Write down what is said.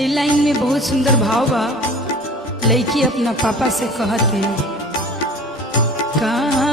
ए line में बहुत सुंदर भाव बा। लड़की अपना पापा से कहते कहाँ